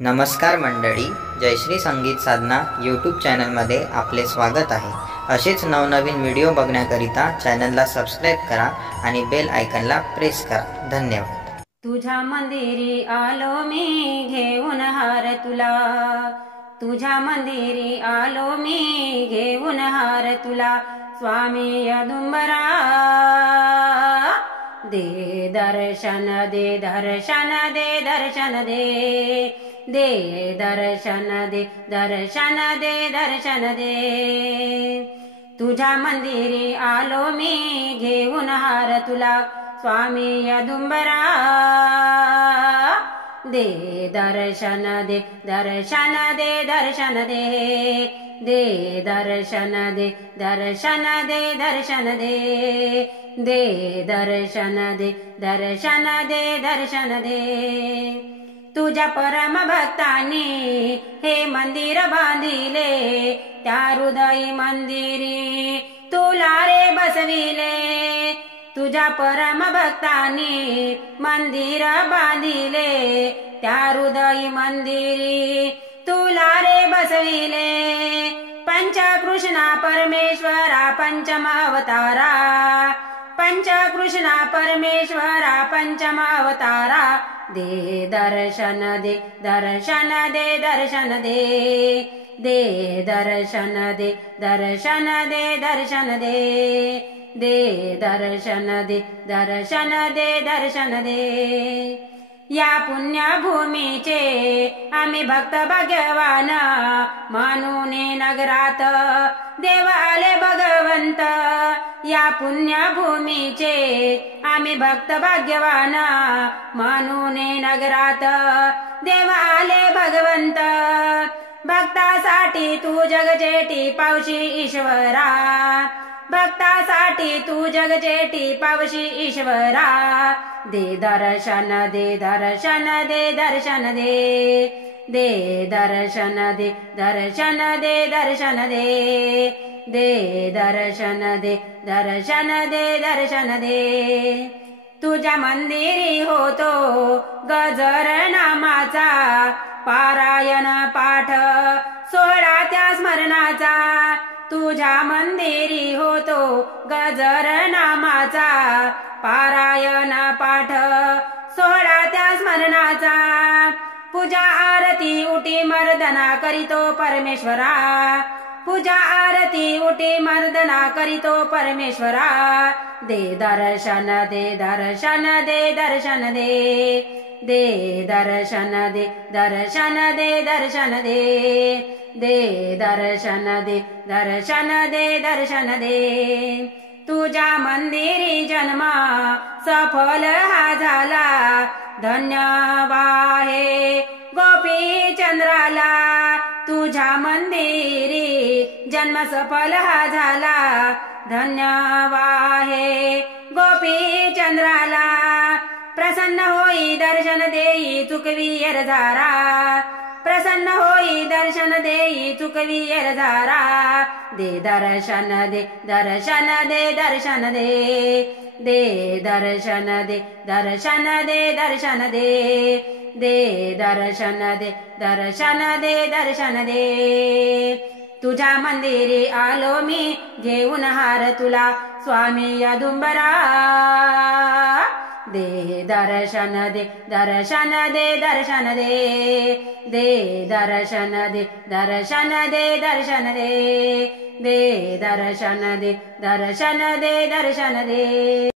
नमस्कार मंडळी, जयश्री संगीत साधना यूट्यूब चॅनलमध्ये आपले स्वागत आहे। असेच नवनवीन व्हिडिओ बघण्याकरिता चॅनलला सबस्क्राइब करा आणि बेल आयकॉनला प्रेस करा। धन्यवाद। तुझ्या मंदिरी आलो मी घेऊन हार तुला, तुझ्या मंदिरी आलो मी घेऊन हार तुला। स्वामी औदुंबरा दे दर्शन दे दर्शन दे दर्शन दे, दे दर्शन दे दर्शन दे दर्शन दे। तुझ्या मंदिरी आलो मी घेऊन हार तुला, स्वामी औदुंबरा दे दर्शन दे दर्शन दे दर्शन दे, दे दर्शन दे दर्शन दे दर्शन दे, दे दर्शन दे दर्शन दे दर्शन दे। तुझ्या परम भक्तांनी हे मंदिर बांधिले, त्या हृदयी मंदिरी तुला रे बसविले। तुझ्या परम भक्तांनी मंदिर बांधिले, त्या हृदयी मंदिरी तुला रे बसविले। पंचकृष्णा परमेश्वरा पंचम अवतारा, पंचकृष्णा परमेश्वरा पंचम अवतारा। दे दर्शन दे दर्शन दे दर्शन दे, दे दर्शन दे दर्शन दे दर्शन दे, दे दर्शन दे दर्शन दे दर्शन दे। या पुण्यभूमीचे आम्ही भक्त भाग्यवान, म्हणून नगरात देव आले भगवंत। या पुण्यभूमीचे आम्ही भक्त भाग्यवान, म्हणून नगरात देव आले भगवंत। भक्तासाठी तू जगजेटी पावशी ईश्वरा, भक्तासाठी तू जगजेटी पावशी ईश्वरा। दे दर्शन दे दर्शन दे दर्शन दे, दे दर्शन दे दर्शन दे दर्शन दे, दे दर्शन दे दर्शन दे दर्शन दे। तुझ्या मंदिरी होतो गजर नामाचा, पारायण पाठ सोहळा त्या स्मरणाचा। तुझ्या मंदिरी होतो गजर नामाचा, पारायण पाठ सोहळा त्या स्मरणाचा। पूजा आरती उटी मर्दना करीतो परमेश्वरा, पूजा आरती उटी मर्दना करीतो परमेश्वरा। दे दर्शन दे दर्शन दे दर्शन दे, दे दर्शन दे दर्शन दे दर्शन दे, दे दर्शन दे दर्शन दे दर्शन दे। तुझ्या मंदिरी जन्म सफल हा झाला, धन्य आहे गोपी चंद्राला। तुझ्या मंदिरी जन्म सफल हा झाला, धन्य आहे गोपी चंद्राला। प्रसन्न होई दर्शन देई चुकवी येरझारा, प्रसन्न होई दर्शन देई चुकवी येरझारा। दे दर्शन दे दर्शन दे दर्शन दे, दे दर्शन दे दर्शन दे दर्शन दे, दे दर्शन दे दर्शन दे दर्शन दे। तुझ्या मंदिरी आलो मी घेऊन हार तुला, स्वामी औदुंबरा दे दर्शन दे दर्शन दे दर्शन दे, दे दर्शन दे दर्शन दे दर्शन दे, दे दर्शन दे दर्शन दे दर्शन दे।